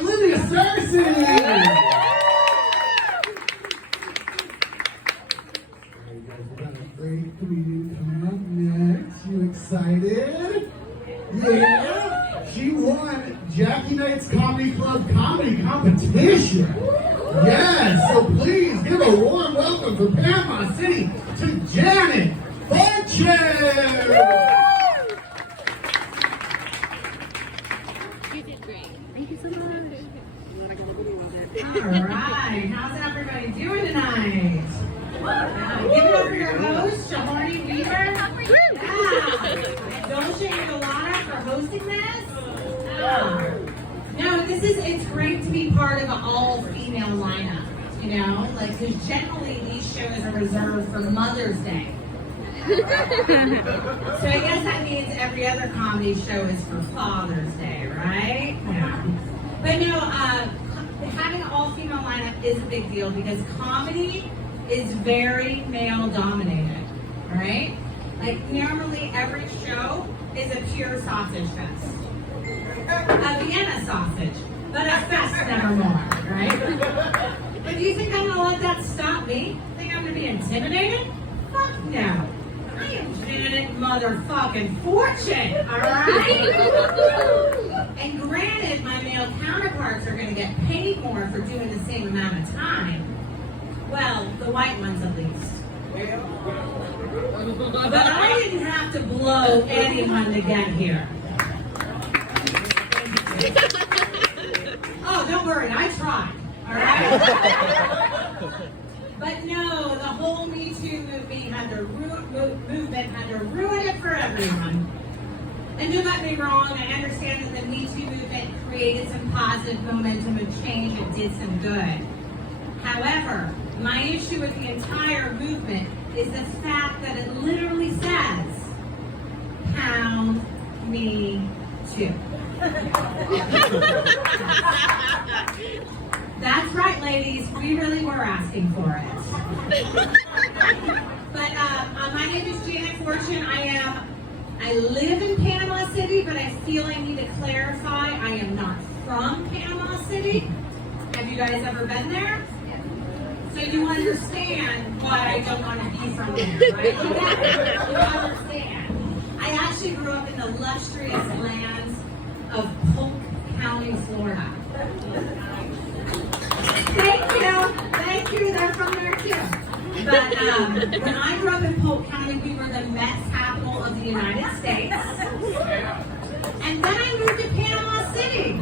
Olivia Saracen. Great comedian coming up next. You excited? Yeah. She won Jackie Knight's Comedy Club comedy competition. Yes. So please give a warm welcome from Panama City to Janet Funches. You did great. Thank you so much. All right. How's everybody doing tonight? Give it up for your host, Shahorny Weaver. Yeah. Dolce and Gelato for hosting this. No, it's great to be part of an all-female lineup, you know? Like, because generally these shows are reserved for Mother's Day. So I guess that means every other comedy show is for Father's Day, right? Yeah. But no, having an all-female lineup is a big deal because comedy is very male-dominated, all right? Like, normally every show is a pure sausage fest. A Vienna sausage, but a fest nevermore, right? But do you think I'm gonna let that stop me? Think I'm gonna be intimidated? Fuck no. I am Janet motherfucking Fortune, all right? And granted, my male counterparts are gonna get paid more for doing the same amount of time. Well, the white ones at least. But I didn't have to blow anyone to get here. Oh, don't worry, I tried. All right? But no, the whole Me Too movement had to ruin it for everyone. And don't get me wrong, I understand that the Me Too movement created some positive momentum and change and did some good. However, my issue with the entire movement is the fact that it literally says, pound me too. That's right, ladies, we really were asking for it. But my name is Janet Fortune. I live in Panama City, but I feel I need to clarify, I am not from Panama City. Have you guys ever been there? So you understand why I don't want to be from there, right? You understand. I actually grew up in the illustrious lands of Polk County, Florida. Thank you, they're from there too. But when I grew up in Polk County, we were the Mets capital of the United States. And then I moved to Panama City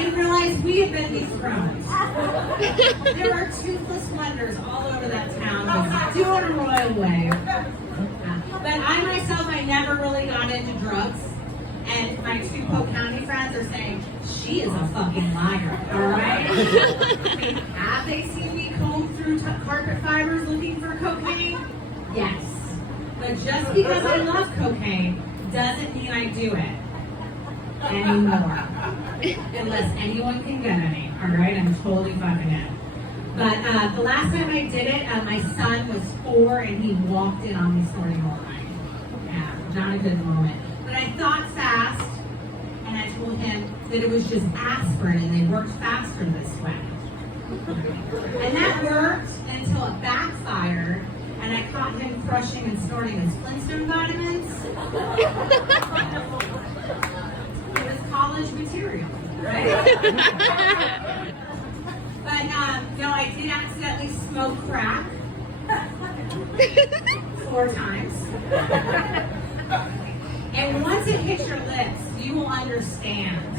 and realized we had been dethroned. There are toothless wonders all over that town doing a royal way. But I myself, I never really got into drugs. And my two Polk County friends are saying, she is a fucking liar, all right? I mean, have they seen me comb through carpet fibers looking for cocaine? Yes. But just because I love cocaine doesn't mean I do it anymore. Unless anyone can get any, all right? I'm totally fucking it. But the last time I did it, my son was 4 and he walked in on me snorting all night. Yeah, not a good moment. But I thought fast, and I told him that it was just aspirin and they worked faster this way. And that worked until it backfired, and I caught him crushing and snorting his Flintstone vitamins. It was college material, right? But no, I did accidentally smoke crack 4 times. And once it hits your lips, you will understand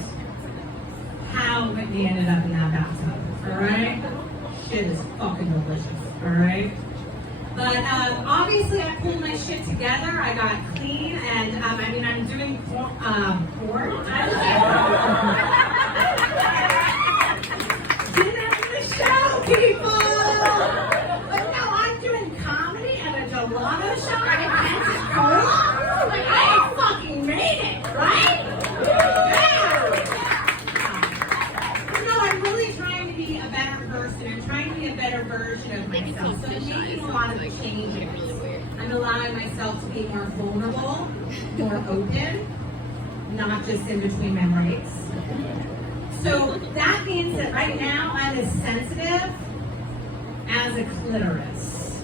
how Whitney ended up in that bathtub, alright? Shit is fucking delicious, alright? But obviously I pulled my shit together, I got clean, and I'm doing porn. Get out of the show, people! But no, I'm doing comedy at a gelato shop in Pensacola. Like, I fucking made it, right? Yeah! No, I'm really trying to be a better person. I'm trying to be a better version of myself. So I'm making a lot of changes. I'm allowing myself to be more vulnerable, more open, not just in between my breaks. So that means that right now I'm as sensitive as a clitoris.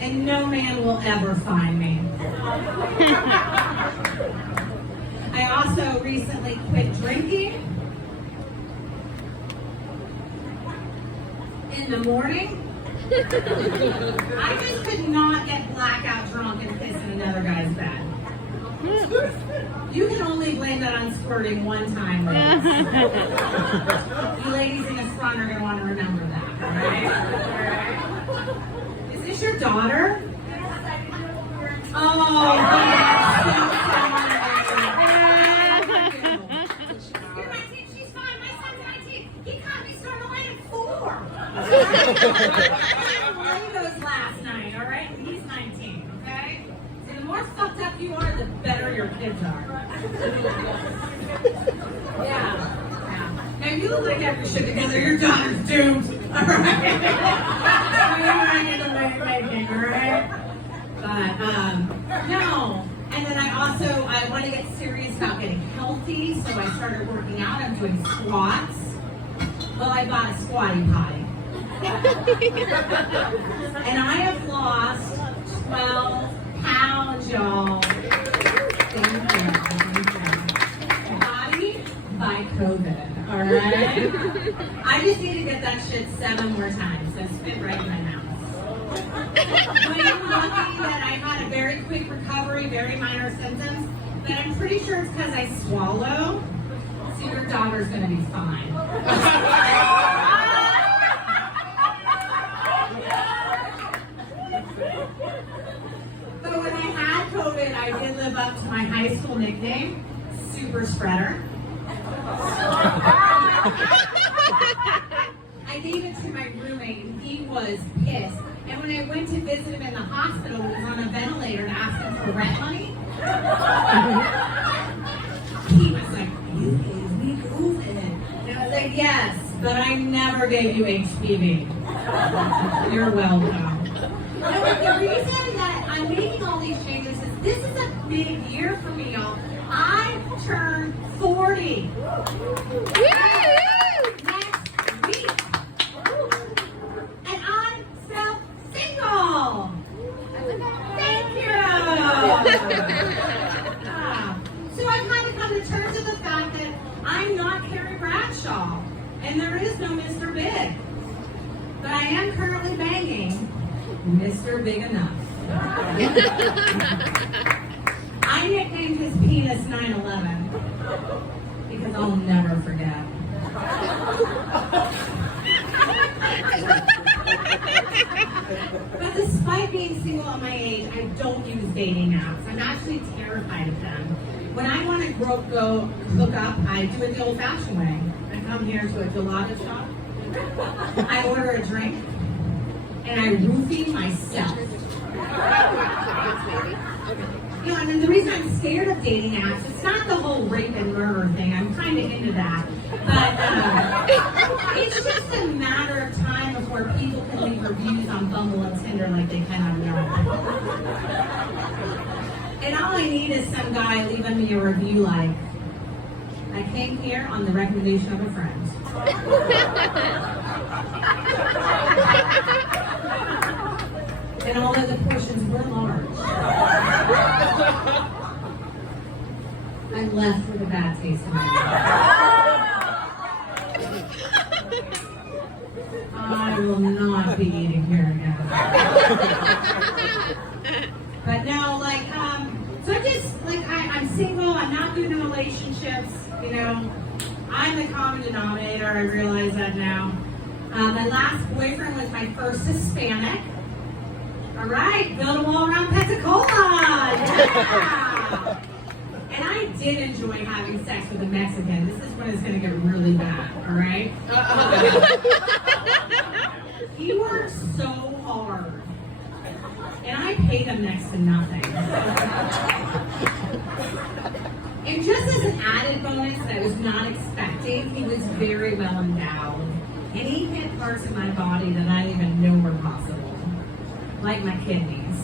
And no man will ever find me. I also recently quit drinking in the morning. I just could not get blackout drunk and piss in another guy's bed. You can only blame that on squirting one time, ladies. You ladies in the front are going to want to remember that, all right? Is this your daughter? Oh, you're 19, she's fine. My son's 19. He caught me starting to light at 4. I had Legos last night, all right? And he's 19, okay? See, the more fucked up you are, the better your kids are. Yeah. Now you look like you have your shit together. Your daughter's doomed, all right? Making, all right? But no. And then I want to get serious about getting healthy, so I started working out. I'm doing squats. Well, I bought a squatty potty. And I have lost 12 pounds, y'all. Thank you. Body by COVID, all right? I just need to get that shit 7 more times, so spit right in my mouth. But I'm lucky that I had a very quick recovery, very minor symptoms, but I'm pretty sure it's because I swallow, so your daughter's going to be fine. But when I had COVID, I did live up to my high school nickname, Super Spreader. I gave it to my roommate, and he was pissed. And when I went to visit him in the hospital, he was on a ventilator and asked him for rent money. He was like, "You gave me COVID." And I was like, "Yes, but I never gave you HPV. You're welcome." And the reason that I'm making all these changes is this is a big year for me, y'all. I turned 40. Next week. And I'm still single. Thank you. So I've had to come to terms with the fact that I'm not Carrie Bradshaw. And there is no Mr. Big. But I am currently banging Mr. Big Enough. I nicknamed his penis 9/11 because I'll never forget. But despite being single at my age, I don't use dating apps. I'm actually terrified of them. When I want to go hook up, I do it the old-fashioned way. I come here to a gelato shop, I order a drink, and I roofie myself. You know, and then the reason I'm scared of dating apps, it's not the whole rape and murder thing. I'm kind of into that. But it's just a matter of time before people can leave reviews on Bumble and Tinder like they can on Yelp. And all I need is some guy leaving me a review like, "I came here on the recommendation of a friend." And although the portions were large, I left with a bad taste in my mouth. I will not be eating here again. But no, so I'm single, I'm not good in relationships, you know. I'm the common denominator, I realize that now. My last boyfriend was my first Hispanic. All right, build a wall around Pensacola. Yeah. And I did enjoy having sex with a Mexican. This is when it's going to get really bad, all right? He works so hard. And I paid him next to nothing. And just as an added bonus that I was not expecting, he was very well endowed. And he hit parts of my body that I didn't even know were possible. Like my kidneys.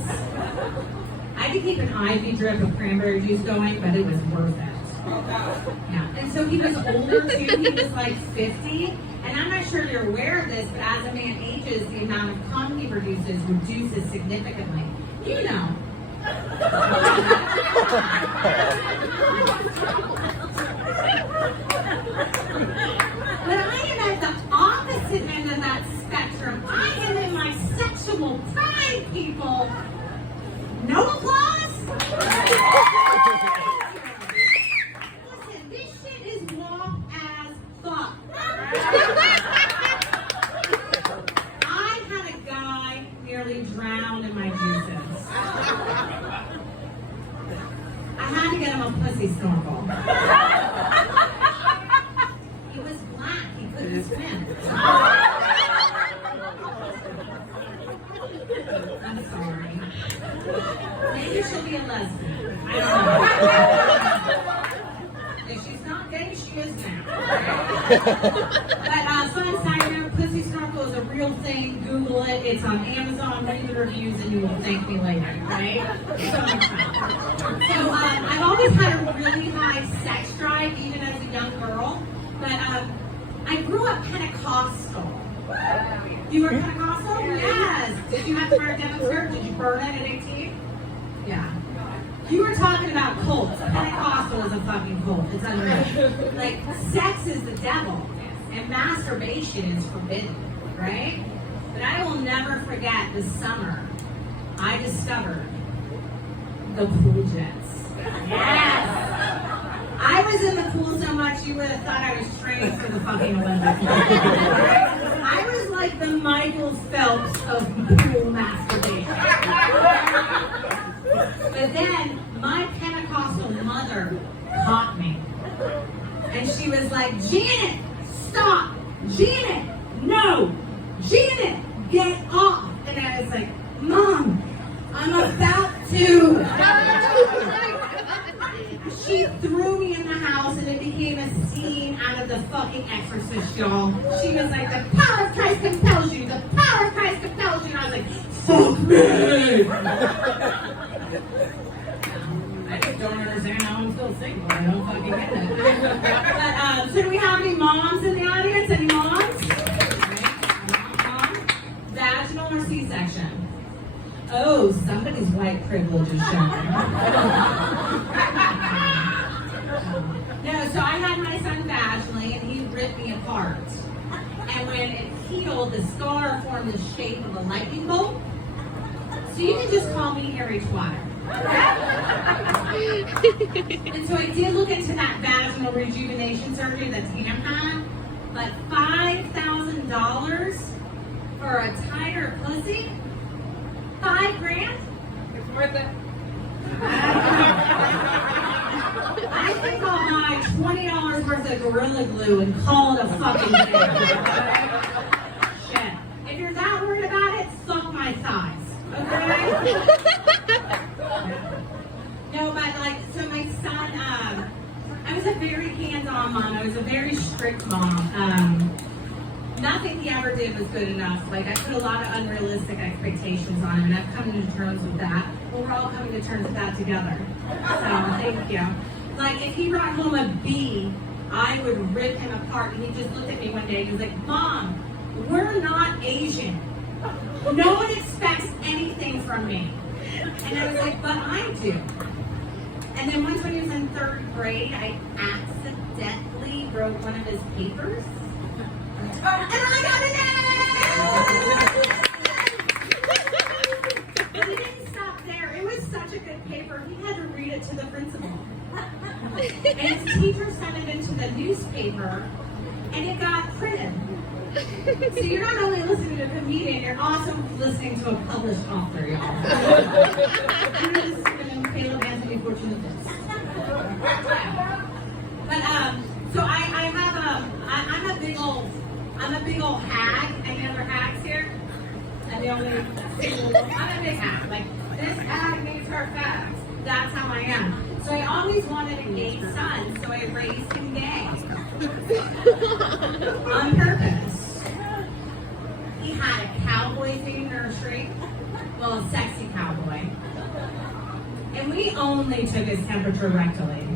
I could keep an IV drip of cranberry juice going, but it was worth it. Yeah. And so he was older too. He was like 50. And I'm not sure you're aware of this, but as a man ages, the amount of cum he produces reduces significantly. You know. But I am at the opposite end of that spectrum. I am in my sexual prime, people. No applause? Listen, this shit is raw as fuck. I had a guy nearly drown in my juices. I had to get him a pussy snorkel. He was black. He couldn't swim. I'm sorry. Maybe she'll be a lesbian. I don't know. If she's not gay, she is now. But fun side note, pussy snorkel is a real thing. Google it. It's on Amazon. Read the reviews and you will thank me later, right? So much fun. So I've always had a really high sex drive, even as a young girl. But I grew up Pentecostal. You were Pentecostal? Yes. Did you have to wear a denim skirt? Did you burn it at 18? Yeah. You were talking about cults. Pentecostal is a fucking cult. It's unreal. Like, sex is the devil, and masturbation is forbidden, right? But I will never forget the summer I discovered the pool jets. Yes! I was in the pool so much you would have thought I was trained for the fucking Olympics. I was like the Michael Phelps of pool masturbation. But then my Pentecostal mother caught me. And she was like, Janet, stop! Janet, no! Janet, get off! And I was like, Mom, I'm about to. She threw me in the house and it became a scene out of the fucking Exorcist, y'all. She was like, the power of Christ compels you. The power of Christ compels you. And I was like, fuck me. I just don't understand how I'm still single. I don't fucking get it. But, so do we have any moms in the audience? Any moms? Mom? Vaginal or C-section? Oh, somebody's white privilege is showing. No, so I had my son vaginally and he ripped me apart. And when it healed, the scar formed the shape of a lightning bolt. So you can just call me Harry Twatter. And so I did look into that vaginal rejuvenation surgery, the tampon, but $5,000 for a tighter pussy? $5,000? It's worth it. I think I'll buy $20 worth of Gorilla Glue and call it a fucking day. Shit. If you're that worried about it, fuck my thighs. Okay? No, but like, so my son, I was a very hands-on mom. I was a very strict mom. Nothing he ever did was good enough. Like, I put a lot of unrealistic expectations on him, and I've come to terms with that. Well, we're all coming to terms with that together. So, thank you. Like, if he brought home a B, I would rip him apart. And he just looked at me one day and he was like, Mom, we're not Asian. No one expects anything from me. And I was like, but I do. And then once when he was in 3rd grade, I accidentally wrote one of his papers. And I got an A! But he didn't stop there. It was such a good paper, he had to read it to the principal. And his teacher sent it into the newspaper, and it got printed. So you're not only listening to a comedian, you're also listening to a published author, y'all. I'm going to spin Caleb Anthony Fortune of this. But, so I'm a big old hag. Any other hags here? I'm the only single, I'm a big hag. Like, this hag needs her facts. That's how I am. So I always wanted a gay son, so I raised him gay. On purpose. He had a cowboy themed nursery. Well, a sexy cowboy. And we only took his temperature rectally.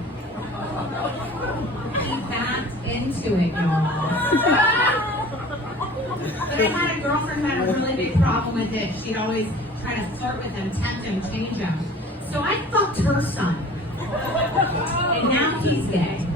into it, y'all. But I had a girlfriend who had a really big problem with it. She'd always try to flirt with him, tempt him, change him. So I fucked her son. And now he's gay.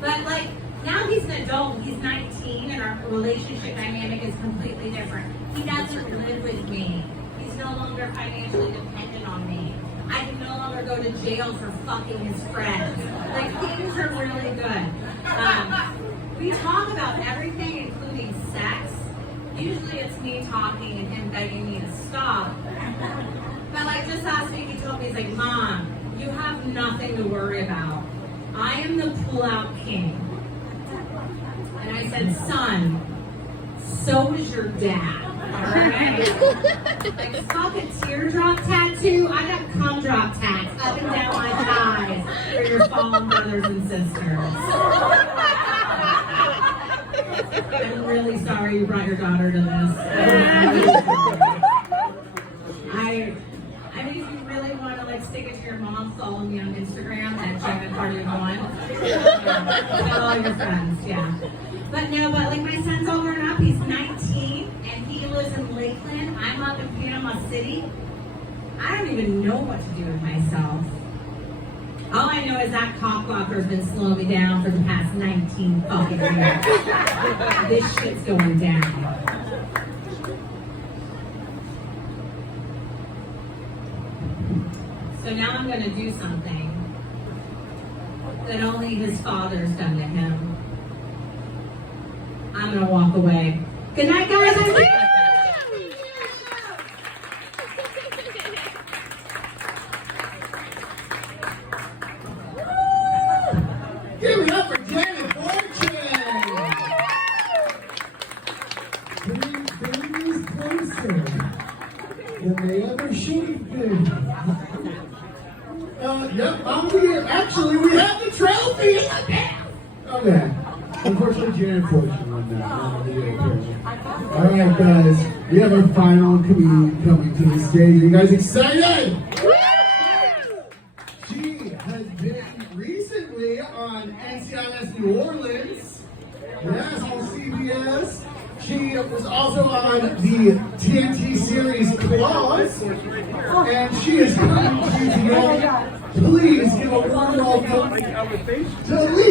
But like, now he's an adult, he's 19, and our relationship dynamic is completely different. He doesn't live with me. He's no longer financially dependent on me. I can no longer go to jail for fucking his friends. Like, things are really good. We talk about everything, including sex. Usually it's me talking and him begging me to stop. But like just last week he told me, he's like, Mom, you have nothing to worry about. I am the pull-out king. And I said, son, so is your dad. Alright? Like fucking teardrop tattoo, I got cum drop tats up and down my thighs for your fallen brothers and sisters. I'm really sorry you brought your daughter to this. I mean, if you really want to like stick it to your mom, follow me on Instagram at JaminParty1. Tell all your friends, yeah. But no, but like my son's all grown up. He's 19 and he lives in Lakeland. I'm up in Panama City. I don't even know what to do with myself. All I know is that cockwalker's been slowing me down for the past 19 fucking years. This shit's going down. So now I'm gonna do something that only his father's done to him. I'm gonna walk away. Good night, guys. Give it up for Janet Fortune! Bring things closer than they ever should have been. Yep, I'm here. Actually, we have the trophy! Okay. Unfortunately, Janet Fortune won that. Alright, guys. We have our final comedian coming to the stage. Are you guys excited? She has been recently on NCIS New Orleans. Yes, on CBS. She was also on the TNT series Claws. And she is coming to you today. Please give a warm welcome to Lee.